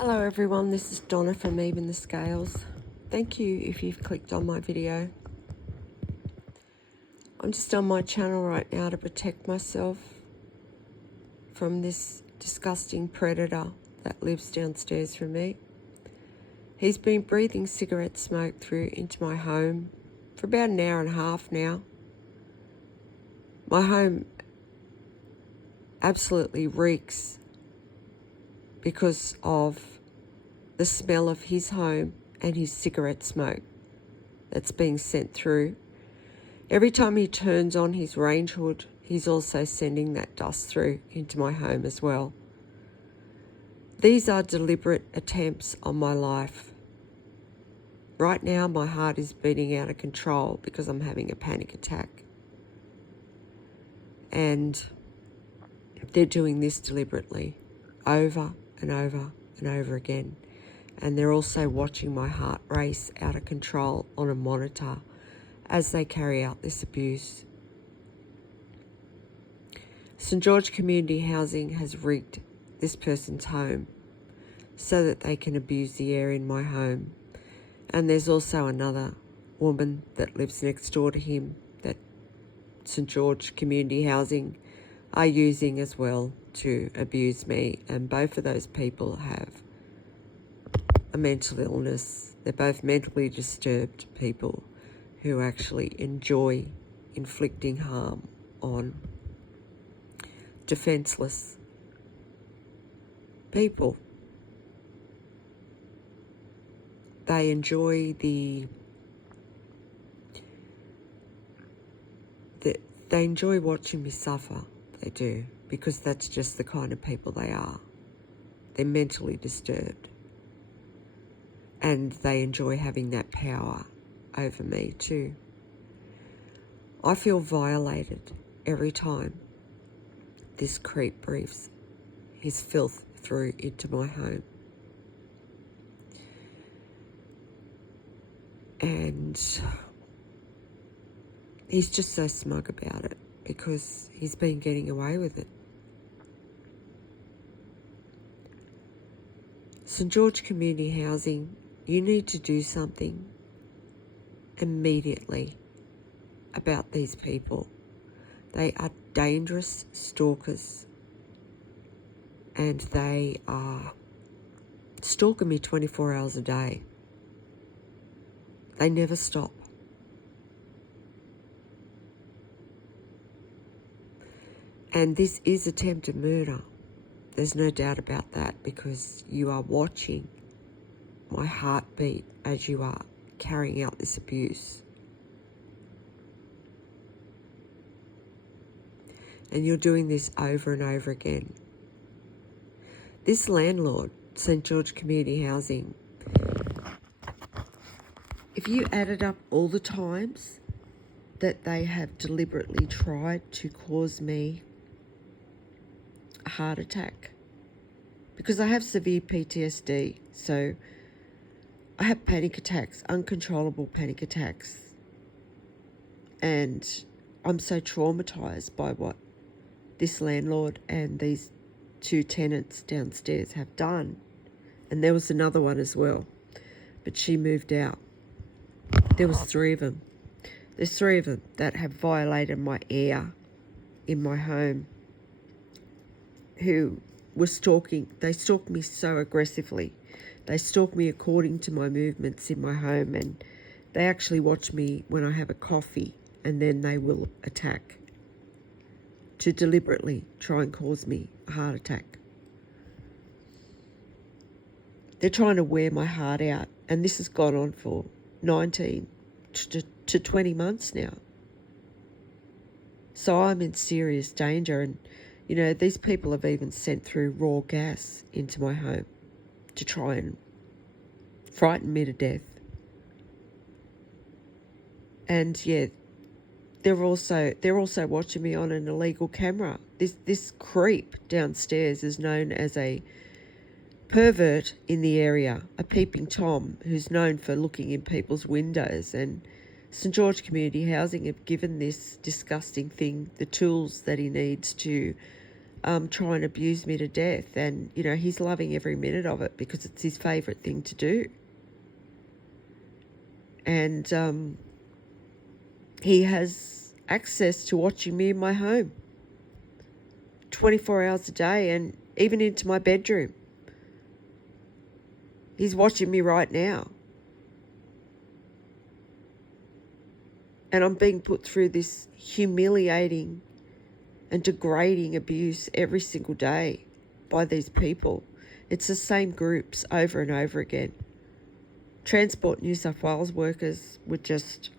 Hello everyone, this is Donna from Even the Scales. Thank you if you've clicked on my video. I'm just on my channel right now to protect myself from this disgusting predator that lives downstairs from me. He's been breathing cigarette smoke through into my home for about an hour and a half now. My home absolutely reeks because of the smell of his home and his cigarette smoke that's being sent through. Every time he turns on his range hood, he's also sending that dust through into my home as well. These are deliberate attempts on my life. Right now, my heart is beating out of control because I'm having a panic attack. And they're doing this deliberately, over and over and over again. And they're also watching my heart race out of control on a monitor as they carry out this abuse. St. George Community Housing has rigged this person's home so that they can abuse the air in my home. And there's also another woman that lives next door to him that St. George Community Housing are using as well to abuse me. And both of those people have a mental illness. They're both mentally disturbed people who actually enjoy inflicting harm on defenseless people. They enjoy they enjoy watching me suffer. They do, because that's just the kind of people they are. They're mentally disturbed. And they enjoy having that power over me too. I feel violated every time this creep breathes his filth through into my home. And he's just so smug about it because he's been getting away with it. St. George Community Housing, you need to do something immediately about these people. They are dangerous stalkers and they are stalking me 24 hours a day. They never stop. And this is attempted murder. There's no doubt about that, because you are watching my heartbeat as you are carrying out this abuse. And you're doing this over and over again. This landlord, St. George Community Housing, if you added up all the times that they have deliberately tried to cause me a heart attack, because I have severe PTSD, so I have panic attacks, uncontrollable panic attacks, and I'm so traumatized by what this landlord and these two tenants downstairs have done. And there was another one as well, but she moved out. There was three of them. There's three of them that have violated my air in my home, who were stalking. They stalked me so aggressively. They stalk me according to my movements in my home, and they actually watch me when I have a coffee, and then they will attack to deliberately try and cause me a heart attack. They're trying to wear my heart out, and this has gone on for 19 to 20 months now. So I'm in serious danger, and you know, these people have even sent through raw gas into my home to try and frighten me to death. And yeah, they're also watching me on an illegal camera. This creep downstairs is known as a pervert in the area, a peeping Tom who's known for looking in people's windows. And St. George Community Housing have given this disgusting thing the tools that he needs to try and abuse me to death. And, you know, he's loving every minute of it because it's his favourite thing to do. And he has access to watching me in my home 24 hours a day, and even into my bedroom. He's watching me right now. And I'm being put through this humiliating and degrading abuse every single day by these people. It's the same groups over and over again. Transport New South Wales workers were just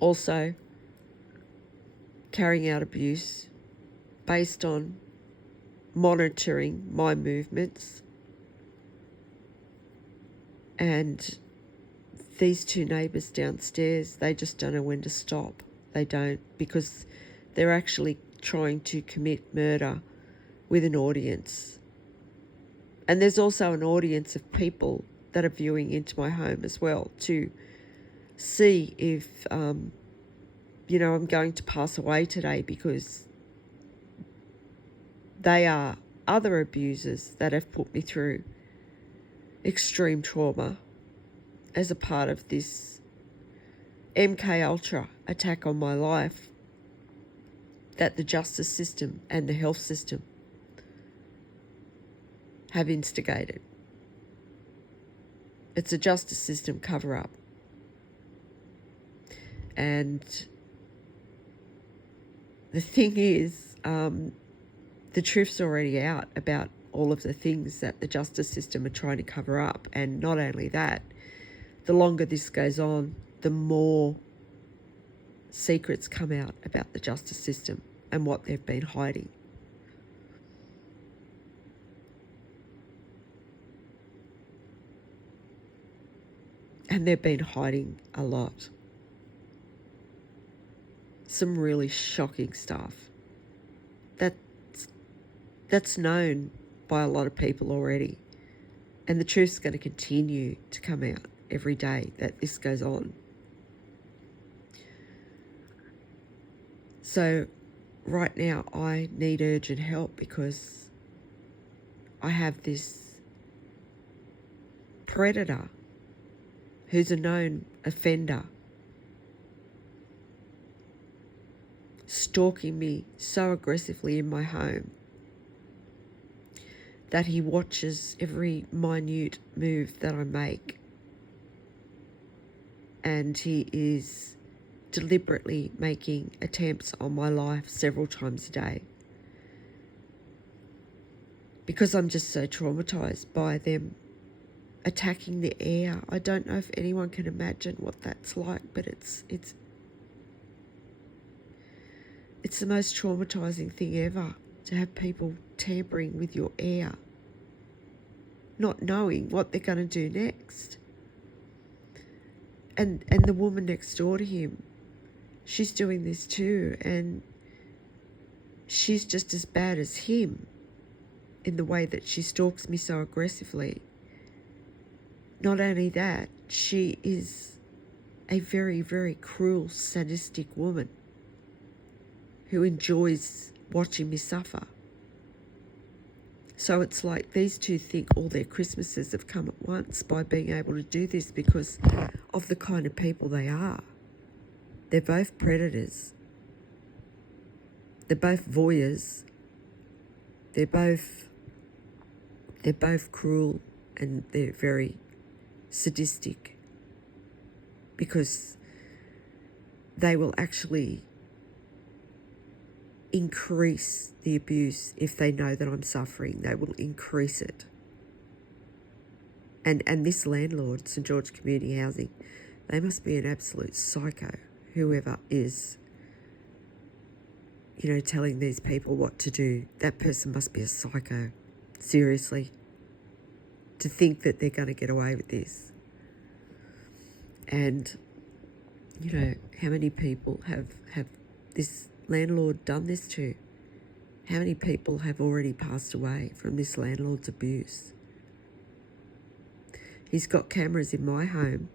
also carrying out abuse based on monitoring my movements. And these two neighbours downstairs, they just don't know when to stop. They don't, because they're actually trying to commit murder with an audience. And there's also an audience of people that are viewing into my home as well to see if, you know, I'm going to pass away today, because they are other abusers that have put me through extreme trauma as a part of this MK Ultra attack on my life that the justice system and the health system have instigated. It's a justice system cover-up. And the thing is, the truth's already out about all of the things that the justice system are trying to cover up. And not only that, the longer this goes on, the more secrets come out about the justice system and what they've been hiding. And they've been hiding a lot. Some really shocking stuff. That's known by a lot of people already. And the truth's going to continue to come out every day that this goes on. So right now I need urgent help, because I have this predator who's a known offender stalking me so aggressively in my home that he watches every minute move that I make. And he is deliberately making attempts on my life several times a day, because I'm just so traumatized by them attacking the air. I don't know if anyone can imagine what that's like, but it's the most traumatizing thing ever, to have people tampering with your air, not knowing what they're going to do next. And the woman next door to him, she's doing this too, and she's just as bad as him in the way that she stalks me so aggressively. Not only that, she is a very, very cruel, sadistic woman who enjoys watching me suffer. So it's like these two think all their Christmases have come at once by being able to do this, because of the kind of people they are. They're both predators. They're both voyeurs. They're both cruel, and they're very sadistic, because they will actually increase the abuse if they know that I'm suffering. They will increase it. And this landlord, St George Community Housing, they must be an absolute psycho, whoever is, you know, telling these people what to do. That person must be a psycho, seriously, to think that they're going to get away with this. And, you know, how many people have this landlord done this to? How many people have already passed away from this landlord's abuse? He's got cameras in my home.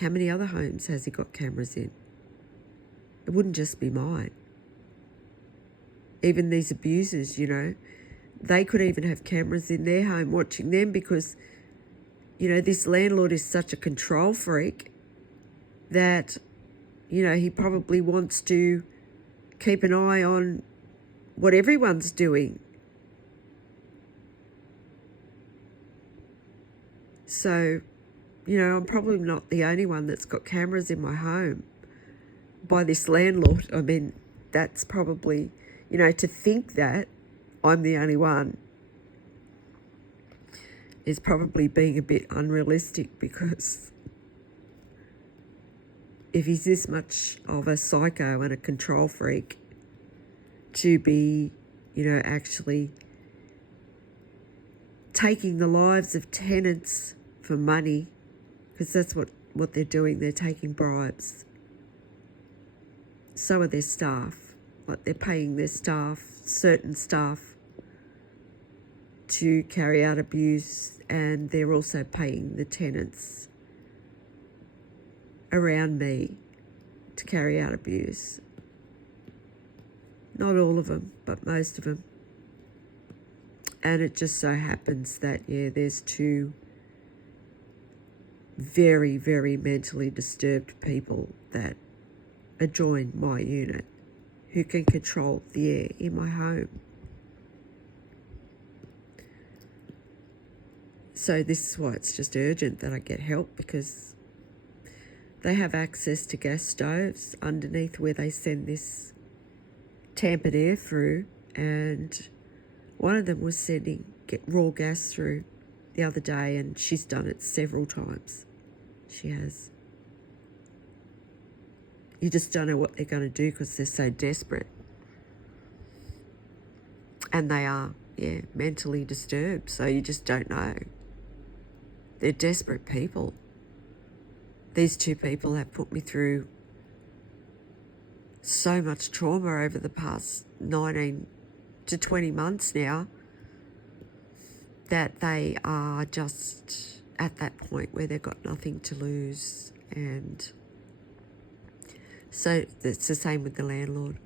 How many other homes has he got cameras in? It wouldn't just be mine. Even these abusers, you know, they could even have cameras in their home watching them because, you know, this landlord is such a control freak that, you know, he probably wants to keep an eye on what everyone's doing. So, you know, I'm probably not the only one that's got cameras in my home by this landlord. I mean, that's probably, you know, to think that I'm the only one is probably being a bit unrealistic, because if he's this much of a psycho and a control freak to be, you know, actually taking the lives of tenants for money, because that's what they're doing. They're taking bribes. So are their staff. Like, they're paying their staff, certain staff, to carry out abuse, and they're also paying the tenants around me to carry out abuse. Not all of them, but most of them. And it just so happens that, yeah, there's two very, very mentally disturbed people that adjoin my unit who can control the air in my home. So this is why it's just urgent that I get help, because they have access to gas stoves underneath where they send this tampered air through, and one of them was sending raw gas through the other day, and she's done it several times. She has. You just don't know what they're going to do because they're so desperate. And they are, yeah, mentally disturbed, so you just don't know. They're desperate people. These two people have put me through so much trauma over the past 19 to 20 months now that they are just at that point where they've got nothing to lose. And so it's the same with the landlord.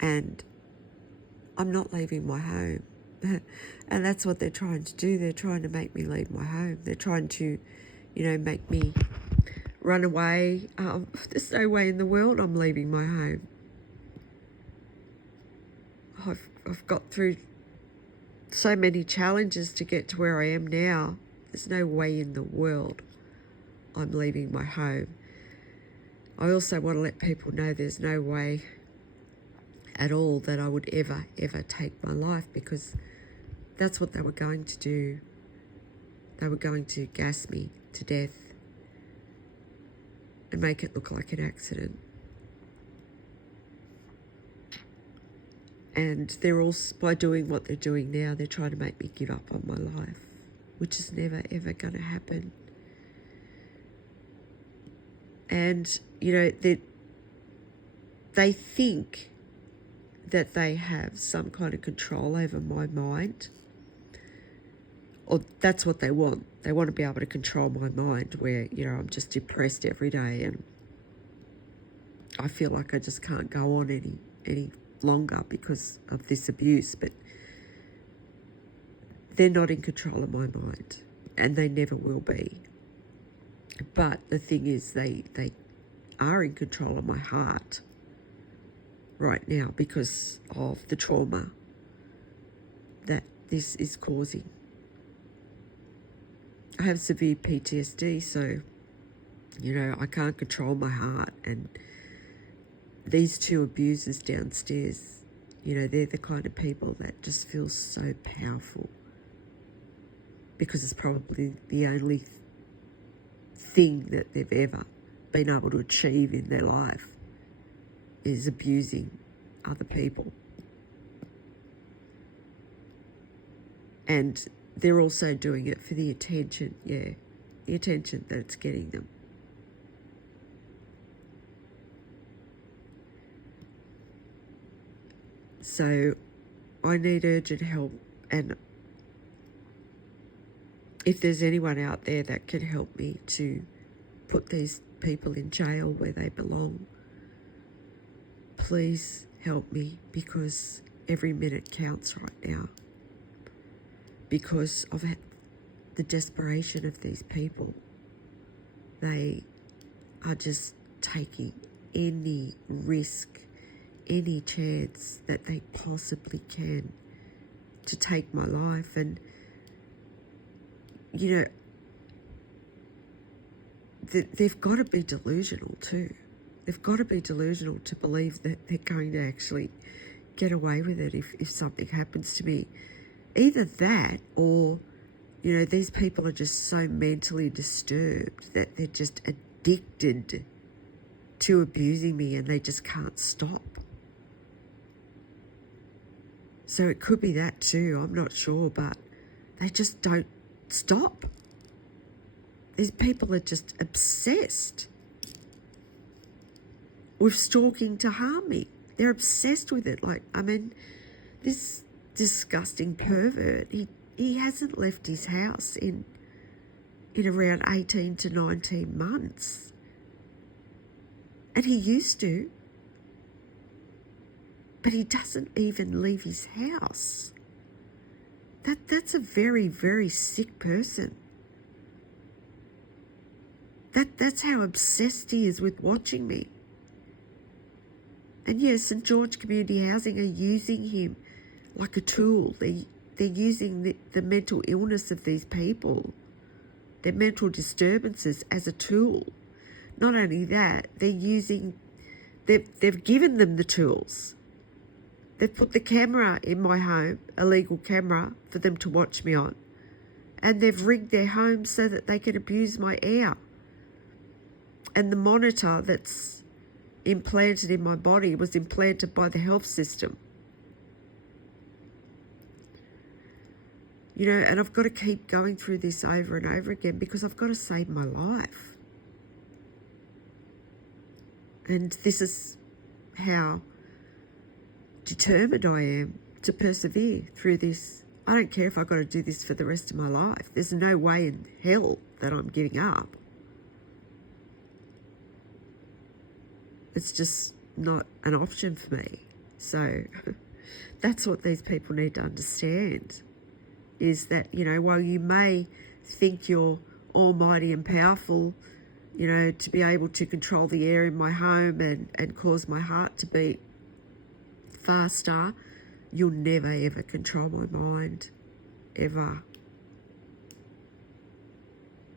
And I'm not leaving my home. And that's what they're trying to do. They're trying to make me leave my home. They're trying to, you know, make me run away. There's no way in the world I'm leaving my home. I've got through so many challenges to get to where I am now. There's no way in the world I'm leaving my home. I also want to let people know there's no way at all that I would ever take my life, because that's what they were going to do. They were going to gas me to death and make it look like an accident. And they're also, by doing what they're doing now, they're trying to make me give up on my life, which is never ever going to happen. And, you know, they think that they have some kind of control over my mind, or that's what they want. They want to be able to control my mind, where, you know, I'm just depressed every day and I feel like I just can't go on any longer because of this abuse. But they're not in control of my mind, and they never will be. But the thing is, they are in control of my heart right now because of the trauma that this is causing. I have severe PTSD, so, you know, I can't control my heart. And these two abusers downstairs, you know, they're the kind of people that just feel so powerful, because it's probably the only thing that they've ever been able to achieve in their life is abusing other people. And they're also doing it for the attention, the attention that it's getting them. So I need urgent help, and if there's anyone out there that can help me to put these people in jail where they belong. Please help me, because every minute counts right now. Because of the desperation of these people. They are just taking any risk, any chance that they possibly can to take my life. And, you know, they've got to be delusional too. They've got to be delusional to believe that they're going to actually get away with it if something happens to me. Either that, or, you know, these people are just so mentally disturbed that they're just addicted to abusing me and they just can't stop. So it could be that too, I'm not sure, but they just don't stop. These people are just obsessed with stalking to harm me. They're obsessed with it. Like, I mean, this disgusting pervert, he hasn't left his house in around 18 to 19 months. And he used to. But he doesn't even leave his house. That's a very, very sick person. That's how obsessed he is with watching me. And yes, St. George Community Housing are using him like a tool. They're using the mental illness of these people, their mental disturbances, as a tool. Not only that, they've given them the tools. They've put the camera in my home, a legal camera, for them to watch me on. And they've rigged their home so that they can abuse my air. And the monitor that's implanted in my body was implanted by the health system. You know, and I've got to keep going through this over and over again because I've got to save my life. And this is how determined I am to persevere through this. I don't care if I've got to do this for the rest of my life. There's no way in hell that I'm giving up. It's just not an option for me. So that's what these people need to understand, is that, you know, while you may think you're almighty and powerful, you know, to be able to control the air in my home and cause my heart to beat faster, you'll never ever control my mind, ever.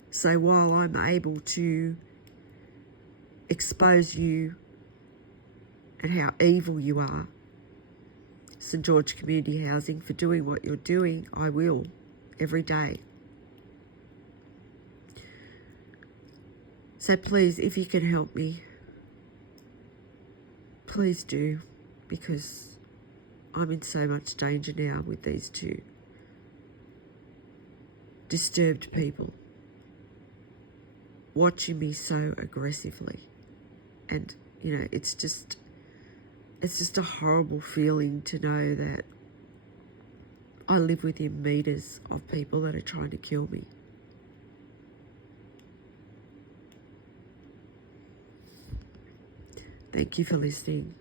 So while I'm able to expose you and how evil you are, St. George Community Housing, for doing what you're doing, I will, every day. So please, if you can help me, please do, because I'm in so much danger now with these two disturbed people watching me so aggressively. And, you know, it's just a horrible feeling to know that I live within meters of people that are trying to kill me. Thank you for listening.